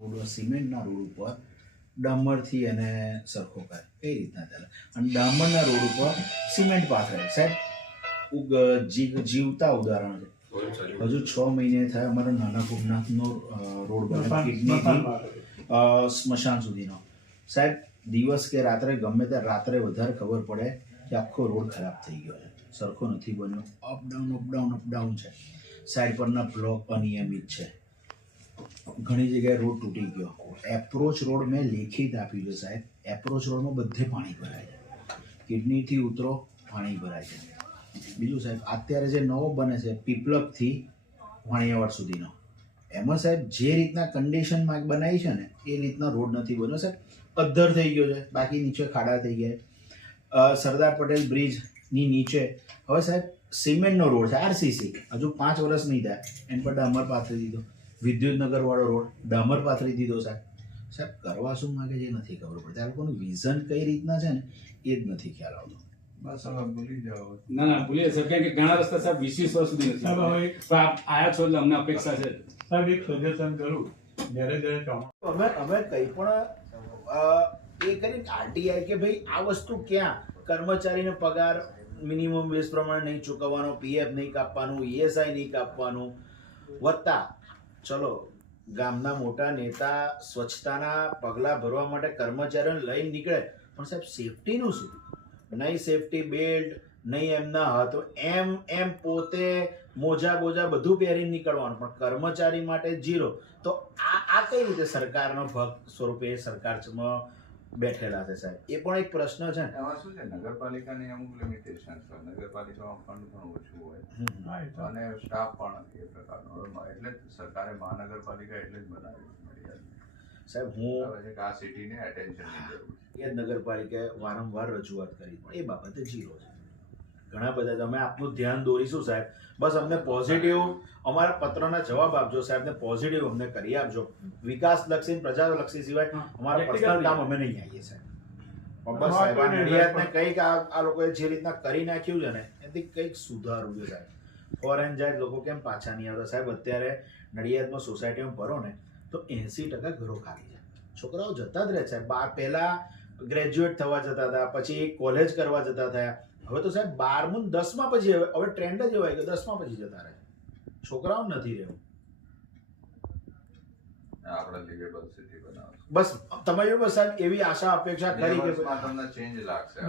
Road સિમેન્ટના road ઉપર ડામરથી એને સરખો કરે. કઈ રીતના ચાલે. અને ડામરના રોડ ઉપર સિમેન્ટ પાથરે. સાહેબ જીવતા ઉદાહરણ છે. હજુ છ મહિને થયા અમારા નાના ભૂમનાથનો રોડ બને કિડનીથી સ્મશાન સુધીનો. સાહેબ દિવસ કે રાત્રે ગમે ત્યારે રાત્રે વધારે ખબર પડે કે આખો રોડ ખરાબ થઈ ગયો છે. સરખો નથી બન્યો. Up down up down up down છે. સાઈડ પરના બ્લોક અનિયમિત છે. ઘણી જગ્યાએ રોડ તૂટી ગયો એપ્રોચ રોડ મેં લેખિત આપી છે સાહેબ. એપ્રોચ રોડમાં બધે પાણી ભરાય છે. કિડનીથી ઉતરો, પાણી ભરાય છે. બીજું સાહેબ, અત્યારે જે નવો બને છે પીપલકથી વાણિયાવાડ સુધીનો. એમાં સાહેબ, જે રીતના કન્ડિશનમાં બનાવી છે ને, એ રીતના રોડ નથી બન્યો સાહેબ. પદ્ધર થઈ ગયો છે, બાકી નીચે ખાડા થઈ ગયા સરદાર પટેલ બ્રિજની નીચે. હવે સાહેબ, સિમેન્ટનો રોડ છે આરસીસી હજુ પાંચ વર્ષ નહીં થાય. એન પર ડામર પાથરી દીધો. વિદ્યુતનગર વાળો રોડ ડામર પાથરી દીધો સાહેબ. સાહેબ કરવા શું માગે છે નથી ખબર પડતી. આ લોકોનું વિઝન કઈ રીતના છે ને એ જ નથી ખ્યાલ આવતો. બસ હવે ભૂલી જાઓ. ના ના ભૂલીએ સર કેમ કે ઘણા રસ્તા સાહેબ વીસ વીસ વર્ષ સુધી નથી. પણ આપ આયા છો એટલે અમને અપેક્ષા છે. સાહેબ એક સજેશન કરું. જ્યારે જ્યારે અમે અમે કંઈ પણ એ કરી આરટીઆઈ કે ભાઈ આ વસ્તુ ક્યાં? કર્મચારીને પગાર મિનિમમ વેસ પ્રમાણે નહીં ચૂકવવાનો પીએફ નહીં કાપવાનું ઈએસઆઈ નહીં કાપવાનું. વત્તા ચલો, ગામના મોટા નેતા સ્વચ્છતાના પગલાં ભરવા માટે કર્મચારીઓને લઈને નીકળે. પણ સાહેબ સેફટીનું શું? નહીં સેફટી બેલ્ટ નહીં એમના હતો એમ એમ પોતે મોજા બોજા બધું પહેરીને નીકળવાનું, પણ કર્મચારી માટે જીરો તો આ આ કઈ રીતે સરકારનો ભક્ત સ્વરૂપે સરકારમાં બેઠેલા છે સાહેબ. એ પણ એક પ્રશ્ન છે ને. એમાં શું છે? નગરપાલિકાની અમુક લિમિટેશન છે. નગરપાલિકામાં ફંડ પણ ઓછું હોય. અને સ્ટાફ પણ એ પ્રકારનો. એટલે જ સરકારે મહાનગરપાલિકા એટલે જ બનાવી સાહેબ હું આ સિટીને એટેન્શનની જરૂર છે. એ નગરપાલિકાએ વારંવાર રજૂઆત કરી પણ એ બાબતે જીરો છે. ઘણા બધા તમે આપનું ધ્યાન દોરીશું સાહેબ. બસ અમને પોઝિટિવ અમારા પત્રના જવાબ આપજો સાહેબ ને પોઝિટિવ અમને કરી આપજો. વિકાસ લક્ષી પ્રજાલક્ષી સિવાય અમારા પર્સનલ કામ અમે નહીં આવીએ સાહેબ. બસ સાહેબ આ નડિયાદને કંઈક આ આ લોકોએ જે રીતના કરી નાખ્યું છે ને એથી કંઈક સુધારવું છે સાહેબ. ફોરેન જાય લોકો કેમ પાછા નહીં આવતા? સાહેબ અત્યારે નડિયાદમાં સોસાયટીમાં ભરો ને તો એંસી ટકા ઘરો ખાલી છે. છોકરાઓ જતા જ રહે છે બાર પહેલા ગ્રેજ્યુએટ થવા જતા હતા પછી કોલેજ કરવા જતા થયા. હવે તો સાહેબ બારમું દસમા પછી હવે હવે ટ્રેન્ડ જ એવાય કે દસમા પછી જતા રહે. છોકરાઓ નથી રહેવું. બસ તમે બસ સાહેબ એવી આશા અપેક્ષા કરી કે તમને ચેન્જ લાગશે.